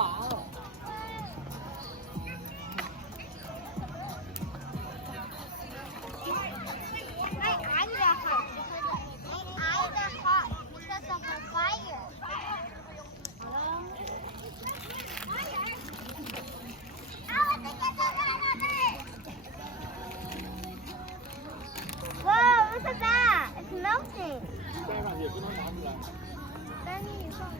My eyes are hot because of the fire. Whoa, look at that! It's melting. 待上也不能拿出来。但是你放。